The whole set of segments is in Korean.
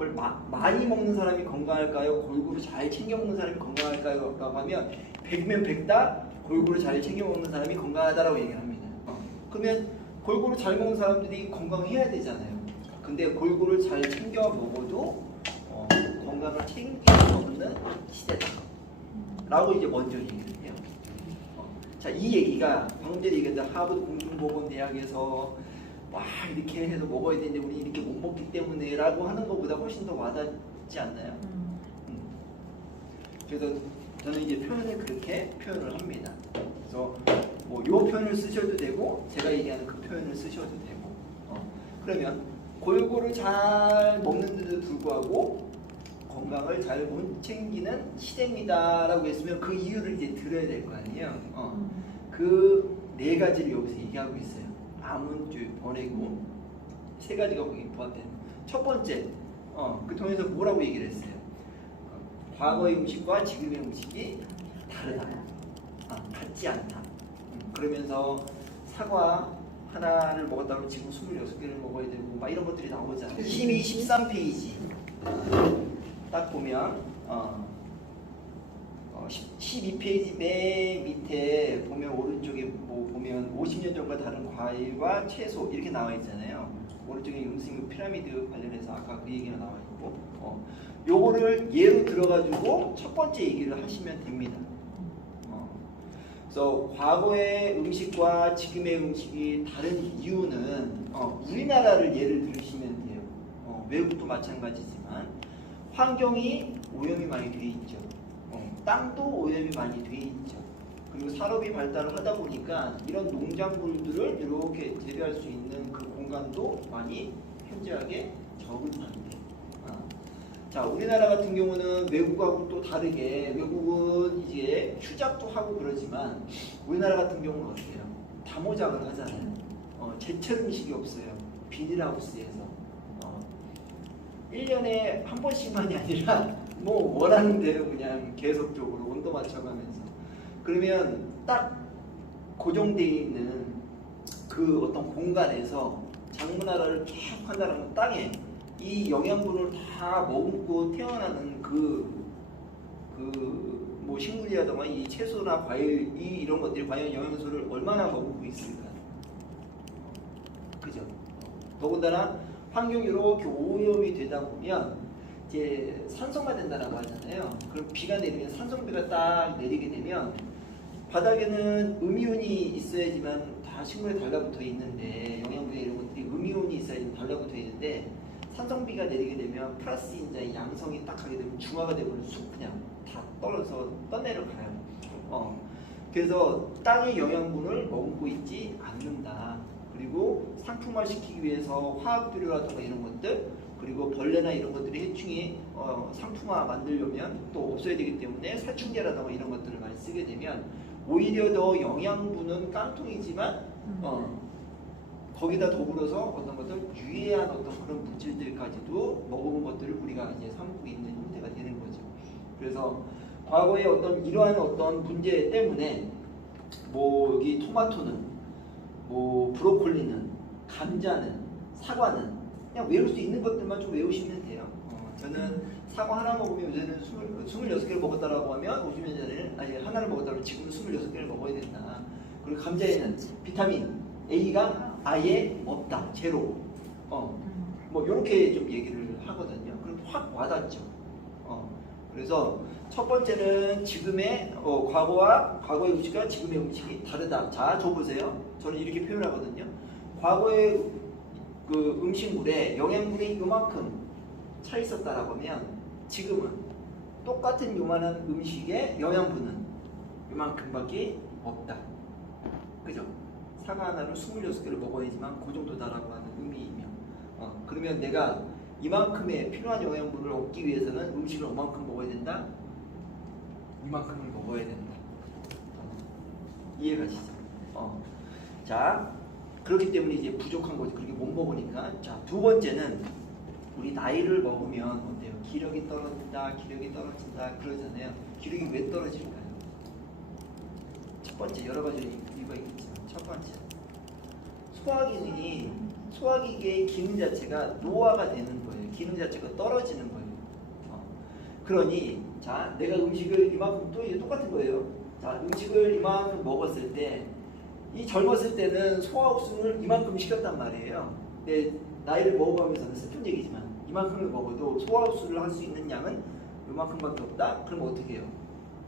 밥을 많이 먹는 사람이 건강할까요? 골고루 잘 챙겨 먹는 사람이 건강할까요? 라고 하면 100면 100다 골고루 잘 챙겨 먹는 사람이 건강하다라고 얘기를 합니다. 그러면 골고루 잘 먹는 사람들이 건강해야 되잖아요. 근데 골고루 잘 챙겨 먹어도 건강을 챙길 수 없는 시대다 라고 이제 먼저 얘기를 해요. 자, 이 얘기가 방금 전에 얘기했던 하버드 공중보건대학에서 와 이렇게 해서 먹어야 되는데 우리 이렇게 못 먹기 때문에 라고 하는 것보다 훨씬 더 와닿지 않나요? 그래서 저는 이제 표현을 그렇게 표현을 합니다. 그래서 뭐 요 표현을 쓰셔도 되고 제가 얘기하는 그 표현을 쓰셔도 되고 그러면 골고루 잘 먹는데도 불구하고 건강을 잘 못 챙기는 시대입니다 라고 했으면 그 이유를 이제 들어야 될 거 아니에요. 그 네 가지를 여기서 얘기하고 있어요. 암은줄, 버리고 세 가지가 거기 포함된. 첫 번째, 그 통해서 뭐라고 얘기를 했어요? 과거의 음식과 지금의 음식이 다르다. 같지 않다. 그러면서 사과 하나를 먹었다 그러면 지금 26개를 먹어야 되고 막 이런 것들이 나오잖아요. 12, 13페이지 딱 보면 12페이지 맨 밑에 보면 오른쪽에 뭐 보면 50년 전과 다른 과일과 채소 이렇게 나와 있잖아요. 오른쪽에 음식 피라미드 관련해서 아까 그 얘기가 나와 있고 요거를 예로 들어가지고 첫 번째 얘기를 하시면 됩니다. 그래서 과거의 음식과 지금의 음식이 다른 이유는 우리나라를 예를 들으시면 돼요. 외국도 마찬가지지만 환경이 오염이 많이 돼 있죠. 땅도 오염이 많이 돼 있죠. 그리고 산업이 발달을 하다 보니까 이런 농작물들을 이렇게 재배할 수 있는 그 공간도 많이 현저하게 적은 상태. 자, 우리나라 같은 경우는 외국하고 또 다르게 외국은 이제 휴작도 하고 그러지만 우리나라 같은 경우는 어때요? 다모작을 하잖아요. 제철 음식이 없어요. 비닐하우스에서 1년에 한 번씩만이 아니라 뭐 원하는 대로 그냥 계속적으로 온도 맞춰가면서 그러면 딱 고정되어 있는 그 어떤 공간에서 작물하나를 계속 한다는 땅에 이 영양분을 다 머금고 태어나는 뭐 식물이라든가 이 채소나 과일 이런 것들이 과연 영양소를 얼마나 머금고 있을까? 그죠? 더군다나 환경이 이렇게 오염이 되다 보면 이제 산성화 된다라고 하잖아요. 그럼 비가 내리면 산성비가 딱 내리게 되면 바닥에는 음이온이 있어야지만 다 식물에 달라붙어 있는데 영양분이 이런 것들이 음이온이 있어야지 달라붙어 있는데 산성비가 내리게 되면 플러스 인자의 양성이 딱 하게 되면 중화가 되면 쑥 그냥 다 떨어져서 떠내려가요. 그래서 땅의 영양분을 머금고 있지 않는다. 그리고 상품화 시키기 위해서 화학비료라든가 이런 것들 그리고 벌레나 이런 것들이 해충이 상품화 만들려면 또 없어야 되기 때문에 살충제라든가 이런 것들을 많이 쓰게 되면 오히려 더 영양분은 깡통이지만 거기다 더불어서 어떤 것들 유해한 어떤 그런 물질들까지도 먹어본 것들을 우리가 이제 삼고 있는 형태가 되는 거죠. 그래서 과거에 어떤 이러한 어떤 문제 때문에 뭐 여기 토마토는 뭐 브로콜리는 감자는 사과는 그냥 외울 수 있는 것들만 좀 외우시면 돼요. 저는 사과 하나 먹으면 요새는 26개를 먹었다라고 하면 50년 전에는 아니 하나를 먹었다고 하면 지금은 26개를 먹어야 된다. 그리고 감자에는 비타민 A가 아예 없다. 제로. 뭐 이렇게 좀 얘기를 하거든요. 그럼 확 와닿죠. 그래서 첫 번째는 지금의 과거의 음식과 지금의 음식이 다르다. 자, 저 보세요. 저는 이렇게 표현하거든요. 과거의 그 음식물에 영양분이 요만큼 차 있었다라고 하면 지금은 똑같은 요만한 음식에 영양분은 요만큼밖에 없다. 그죠? 사과 하나를 26개를 먹어야지만 그 정도다라고 하는 의미이며 그러면 내가 이만큼의 필요한 영양분을 얻기 위해서는 음식을 얼만큼 먹어야 된다? 이만큼을 먹어야 된다. 이해가시죠? 자, 그렇기 때문에 이제 부족한 거지. 그렇게 못 먹으니까. 자, 두 번째는 우리 나이를 먹으면 어때요? 기력이 떨어진다, 기력이 떨어진다 그러잖아요. 기력이 왜 떨어질까요? 첫 번째 여러 가지 이유가 있겠지만 첫 번째 소화기계의 기능 자체가 노화가 되는 거예요. 기능 자체가 떨어지는 거예요. 그러니 자 내가 음식을 이만큼 또 이게 똑같은 거예요. 자 음식을 이만큼 먹었을 때 이 젊었을 때는 소화흡수를 이만큼 시켰단 말이에요. 근데 나이를 먹어가면서는 슬픈 얘기지만 이만큼을 먹어도 소화흡수를 할 수 있는 양은 이만큼밖에 없다? 그럼 어떻게 해요?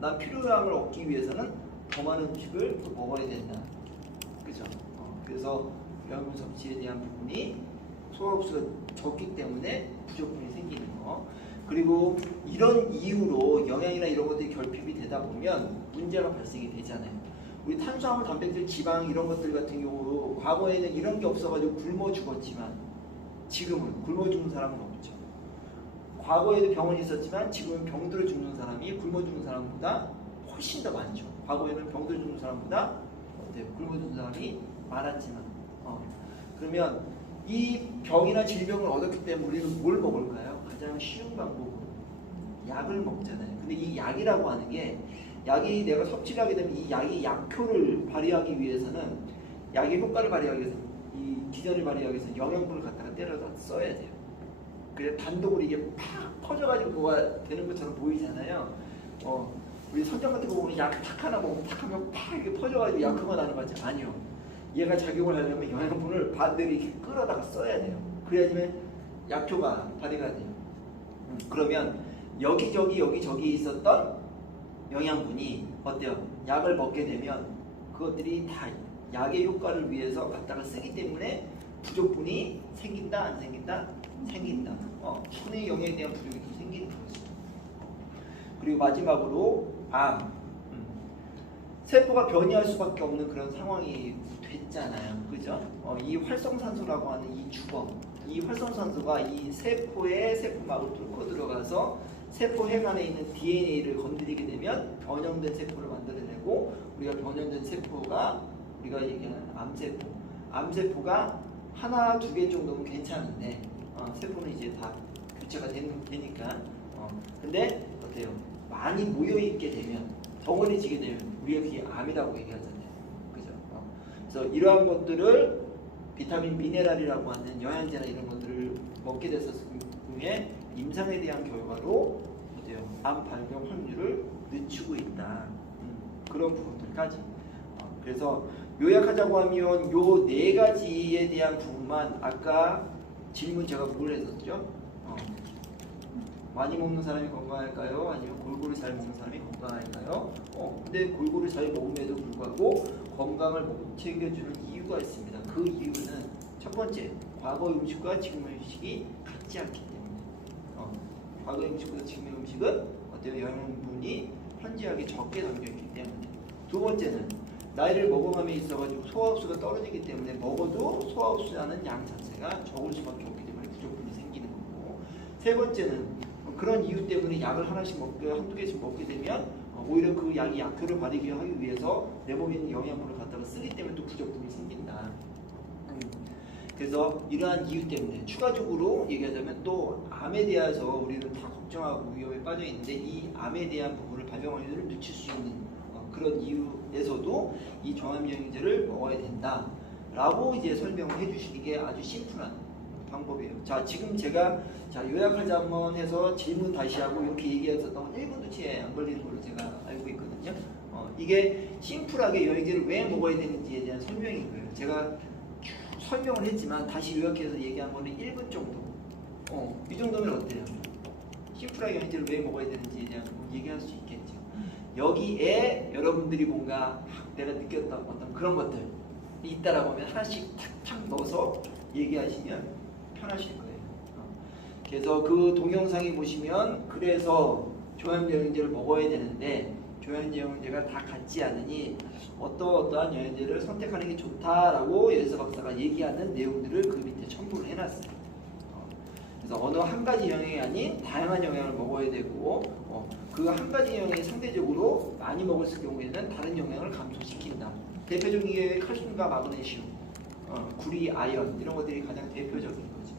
나 필요량을 얻기 위해서는 더 많은 음식을 또 먹어야 된다. 그죠? 그래서 영양분 섭취에 대한 부분이 소화흡수가 적기 때문에 부족분이 생기는 거. 그리고 이런 이유로 영양이나 이런 것들이 결핍이 되다 보면 문제가 발생이 되잖아요. 우리 탄수화물, 단백질, 지방 이런 것들 같은 경우로 과거에는 이런 게 없어가지고 굶어 죽었지만 지금은 굶어 죽는 사람은 없죠. 과거에도 병원이 있었지만 지금은 병들어 죽는 사람이 굶어 죽는 사람보다 훨씬 더 많죠. 과거에는 병들어 죽는 사람보다 어때요? 굶어 죽는 사람이 많았지만 그러면 이 병이나 질병을 얻었기 때문에 우리는 뭘 먹을까요? 가장 쉬운 방법으로 약을 먹잖아요. 근데 이 약이라고 하는 게 약이 내가 섭취를 하게 되면 이 약이 약효를 발휘하기 위해서는 약의 효과를 발휘하기 위해서 이 기전을 발휘하기 위해서 영양분을 갖다가 때려다 써야 돼요. 그래서 단독으로 이게 팍 퍼져가지고 뭐가 되는 것처럼 보이잖아요. 우리 선장 같은 거 보면 약 탁 하나 먹으면 탁 하면 팍 이렇게 퍼져가지고 약효가 나는 거지. 아니요. 얘가 작용을 하려면 영양분을 반대로 이렇게 끌어다가 써야 돼요. 그래야지만 약효가 발휘가 돼요. 그러면 여기저기 있었던 영양분이 어때요? 약을 먹게 되면 그것들이 다 약의 효과를 위해서 갖다가 쓰기 때문에 부족분이 생긴다 안 생긴다? 생긴다. 손의 영양에 대한 부족이 좀 생기는 거죠. 그리고 마지막으로 암. 세포가 변이할 수밖에 없는 그런 상황이 됐잖아요. 그죠? 이 활성산소라고 하는 이 주범, 이 활성산소가 이 세포의 세포막을 뚫고 들어가서 세포 핵 안에 있는 DNA를 건드리게 되면 변형된 세포를 만들어내고 우리가 변형된 세포가 우리가 얘기하는 암세포. 암세포가 하나, 두 개 정도면 괜찮은데 세포는 이제 다 교체가 되니까 근데 어때요? 많이 모여있게 되면 덩어리지게 되면 우리가 그게 암이라고 얘기하잖아요. 그죠? 그래서 이러한 것들을 비타민, 미네랄이라고 하는 영양제나 이런 것들을 먹게 됐을 경우에 임상에 대한 결과로 어때요? 암 발병 확률을 늦추고 있다. 그런 부분들까지. 그래서 요약하자고 하면 요 네 가지에 대한 부분만 아까 질문 제가 뭘 했었죠? 많이 먹는 사람이 건강할까요? 아니면 골고루 잘 먹는 사람이 건강할까요? 근데 골고루 잘 먹음에도 불구하고 건강을 못 챙겨주는 이유가 있습니다. 그 이유는 첫 번째, 과거 음식과 지금 음식이 같지 않기 때문에. 과거 음식보다 지금의 음식은 어때요? 영양분이 현저하게 적게 담겨있기 때문에. 두 번째는 나이를 먹어감에 있어가지고 소화흡수가 떨어지기 때문에 먹어도 소화흡수하는 양 자체가 적을 수밖에 없기 때문에 부족분이 생기는 거고. 세 번째는 그런 이유 때문에 약을 하나씩 먹고 한두 개씩 먹게 되면 오히려 그 약이 약효를 발휘하기 위해서 내 몸에 있는 영양분을 갖다가 쓰기 때문에 또 부족분이 생긴다. 그래서 이러한 이유 때문에 추가적으로 얘기하자면 또 암에 대해서 우리는 다 걱정하고 위험에 빠져 있는데 이 암에 대한 부분을 발병 확률을 늦출 수 있는 그런 이유에서도 이 종합영양제를 먹어야 된다라고 이제 설명을 해주시는 게 아주 심플한 방법이에요. 자, 지금 제가 요약하자면 해서 질문 다시 하고 이렇게 얘기했었던 건 1분도 채 안 걸리는 걸로 제가 알고 있거든요. 이게 심플하게 영양제를 왜 먹어야 되는지에 대한 설명인 거예요. 제가 설명을 했지만 다시 요약해서 얘기한 거는 1분 정도. 이 정도면 어때요? 심플하게 영양제를 왜 먹어야 되는지에 대한 얘기할 수 있겠죠. 여기에 여러분들이 뭔가 내가 느꼈던 어떤 그런 것들이 있다라고 하면 하나씩 탁탁 넣어서 얘기하시면 편하실 거예요. 그래서 그 동영상에 보시면 그래서 종합영양제를 먹어야 되는데 종합영양제가 다 같지 않으니 어떠한 영양제를 선택하는 게 좋다라고 여기서 박사가 얘기하는 내용들을 그 밑에 첨부를 해놨어요. 그래서 어느 한 가지 영양이 아닌 다양한 영양을 먹어야 되고 그 한 가지 영양이 상대적으로 많이 먹었을 경우에는 다른 영양을 감소시킨다. 대표적인 게 칼슘과 마그네슘, 구리, 아연 이런 것들이 가장 대표적인 거죠.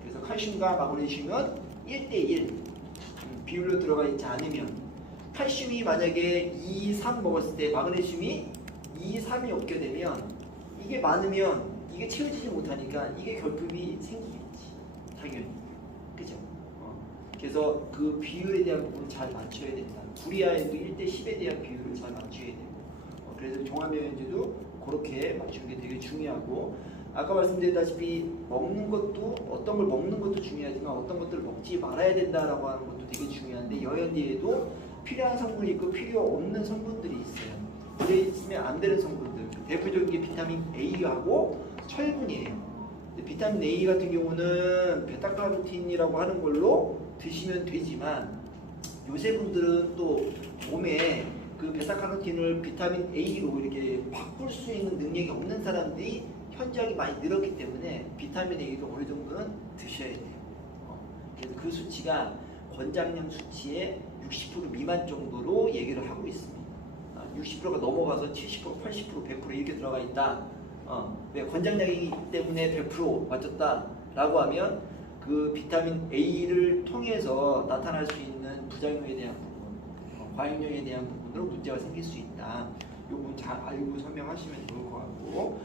그래서 칼슘과 마그네슘은 1대1 비율로 들어가 있지 않으면 칼슘이 만약에 2, 3 먹었을 때 마그네슘이 2, 3이 없게 되면 이게 많으면 이게 채워지지 못하니까 이게 결핍이 생기겠지. 당연히. 그죠? 그래서 그 비율에 대한 부분을 잘 맞춰야 된다. 불이하에도 1대10에 대한 비율을 잘 맞춰야 되고, 그래서 종합영양제도 그렇게 맞추는 게 되게 중요하고, 아까 말씀드렸다시피 먹는 것도 어떤 걸 먹는 것도 중요하지만 어떤 것들을 먹지 말아야 된다라고 하는 것도 되게 중요한데, 영양제에도 필요한 성분이 있고 필요 없는 성분들이 있어요. 그래 있으면 안 되는 성분들, 대표적인 게 비타민 A하고 철분이에요. 비타민 A 같은 경우는 베타카로틴이라고 하는 걸로 드시면 되지만, 요새 분들은 또 몸에 그 베타카로틴을 비타민 A로 이렇게 바꿀 수 있는 능력이 없는 사람들이 현저하게 많이 늘었기 때문에 비타민 A도 어느 정도는 드셔야 돼요. 그래서 그 수치가 권장량 수치의 60% 미만 정도로 얘기를 하고 있습니다. 60%가 넘어가서 70%, 80%, 100% 이렇게 들어가 있다. 왜 권장량이기 때문에 100% 맞췄다라고 하면 그 비타민 A를 통해서 나타날 수 있는 부작용에 대한 부분, 과잉량에 대한 부분으로 문제가 생길 수 있다. 이 부분 잘 알고 설명하시면 좋을 것 같고,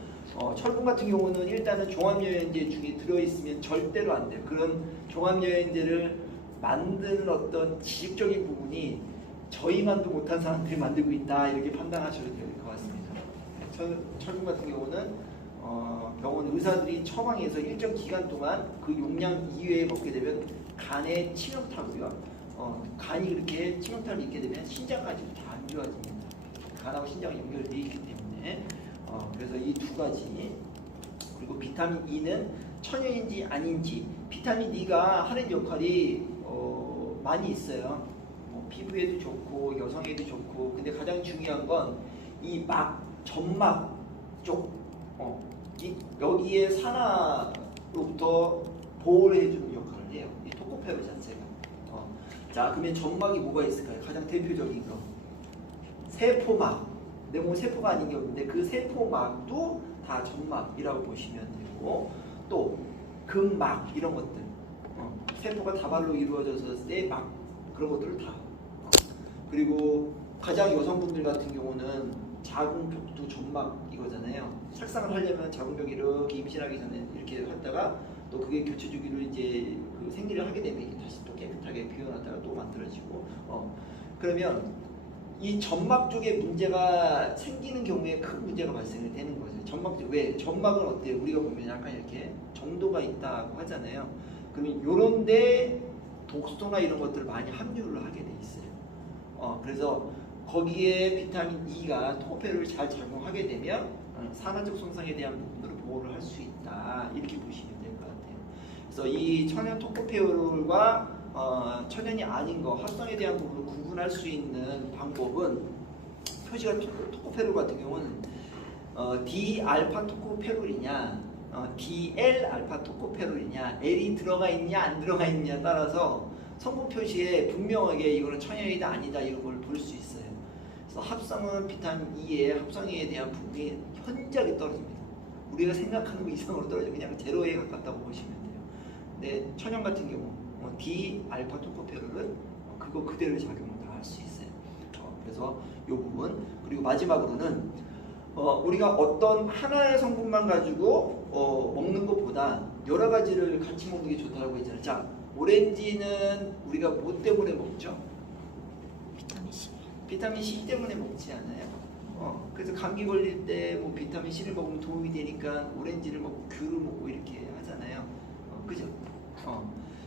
철분 같은 경우는 일단은 종합영양제 중에 들어있으면 절대로 안 돼요. 그런 종합영양제를 만드는 어떤 지식적인 부분이 저희만도 못한 사람들이 만들고 있다, 이렇게 판단하셔도 될 것 같습니다. 철분 같은 경우는 병원 의사들이 처방해서 일정 기간 동안 그 용량 이외에 먹게 되면 간에 치명타고요. 간이 그렇게 치명타를 입게 되면 신장까지도 다 안 좋아집니다. 간하고 신장이 연결되어 있기 때문에. 그래서 이 두 가지, 그리고 비타민 E는 천연인지 아닌지, 비타민 E가 하는 역할이 많이 있어요. 피부에도 좋고 여성에도 좋고, 근데 가장 중요한 건 이 점막 쪽, 여기에 산화로부터 보호를 해주는 역할을 해요. 이 토코페롤 자체가. 자, 그러면 점막이 뭐가 있을까요? 가장 대표적인 거, 세포막. 내 몸 세포가 아닌 게 없는데 그 세포막도 다 점막이라고 보시면 되고, 또 근막 이런 것들, 세포가 다발로 이루어졌을 때 막 그런 것들을 다. 그리고 가장 여성분들 같은 경우는 자궁벽도 점막 이거잖아요. 착상을 하려면 자궁벽이 이렇게 임신하기 전에 이렇게 했다가 또 그게 교체 주기로 이제 그 생리를 하게 되면 이게 다시 또 깨끗하게 비워놨다가 또 만들어지고. 그러면 이 점막 쪽에 문제가 생기는 경우에 큰 문제가 발생이 되는 거죠. 점막 쪽, 왜? 점막은 어때요? 우리가 보면 약간 이렇게 정도가 있다고 하잖아요. 그러면 요런데 독소나 이런 것들을 많이 함유를 하게 돼 있어요. 그래서 거기에 비타민 E가 토코페롤을 잘 작용하게 되면 산화적 손상에 대한 부분으로 보호를 할 수 있다, 이렇게 보시면 될 것 같아요. 그래서 이 천연 토코페롤과 천연이 아닌 거, 합성에 대한 부분을 구분할 수 있는 방법은, 표시가 토코페롤 같은 경우는 D알파 토코페롤이냐, DL알파 토코페롤이냐, L이 들어가 있냐 안 들어가 있냐에 따라서 성분 표시에 분명하게 이거는 천연이다 아니다 이런 걸 볼 수 있어요. 그래서 합성은 비타민 E의 합성에 대한 부분이 현저하게 떨어집니다. 우리가 생각하는 것 이상으로 떨어지고 그냥 제로에 가깝다고 보시면 돼요. 근데 천연 같은 경우 D알파 토코페롤은 그거 그대로 작용을 다 할 수 있어요. 그래서 이 부분, 그리고 마지막으로는 우리가 어떤 하나의 성분만 가지고 먹는 것보다 여러 가지를 같이 먹는 게 좋다고 했잖아요. 자, 오렌지는 우리가 뭐 때문에 먹죠? 비타민 C. 비타민 C 때문에 먹지 않아요? 그래서 감기 걸릴 때 뭐 비타민 C를 먹으면 도움이 되니까 오렌지를 먹고 귤을 먹고 이렇게 하잖아요. 그죠?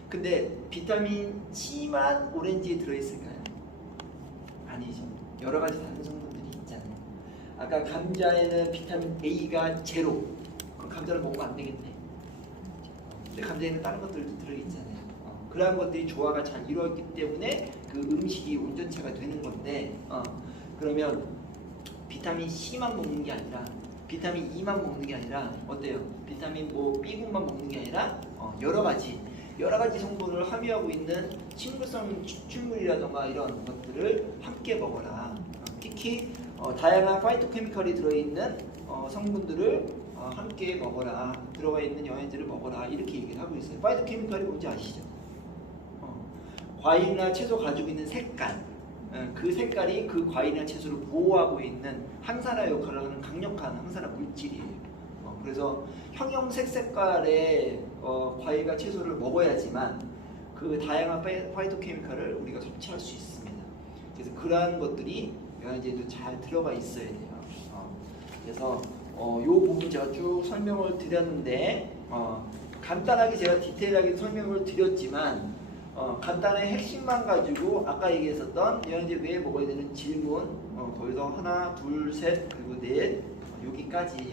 근데 비타민 C만 오렌지에 들어있을까요? 아니죠. 여러 가지 다른 성분들이 있잖아요. 아까 감자에는 비타민 A가 제로. 그럼 감자를 먹으면 안 되겠네. 근데 감자에는 다른 것들도 들어있잖아요. 그러한 것들이 조화가 잘 이루어졌기 때문에 그 음식이 온전체가 되는 건데, 그러면 비타민 C만 먹는 게 아니라, 비타민 E만 먹는 게 아니라 어때요? 비타민 B군만 먹는 게 아니라 여러 가지 성분을 함유하고 있는 식물성 추출물이라던가 이런 것들을 함께 먹어라. 특히 다양한 파이토케미컬이 들어있는 성분들을 함께 먹어라. 들어가 있는 영양제를 먹어라. 이렇게 얘기를 하고 있어요. 파이토케미컬이 뭔지 아시죠? 과일이나 채소 가지고 있는 색깔, 그 색깔이 그 과일이나 채소를 보호하고 있는 항산화 역할을 하는 강력한 항산화 물질이에요. 그래서 형형색 색깔의 과일과 채소를 먹어야지만 그 다양한 파이토케미칼을 우리가 섭취할 수 있습니다. 그래서 그러한 것들이 영양제에도 잘 들어가 있어야 돼요. 그래서 요 부분 제가 쭉 설명을 드렸는데 간단하게 제가 디테일하게 설명을 드렸지만 간단한 핵심만 가지고 아까 얘기했었던 영양제 왜 먹어야 되는 질문 거기서 하나, 둘, 셋 그리고 넷 여기까지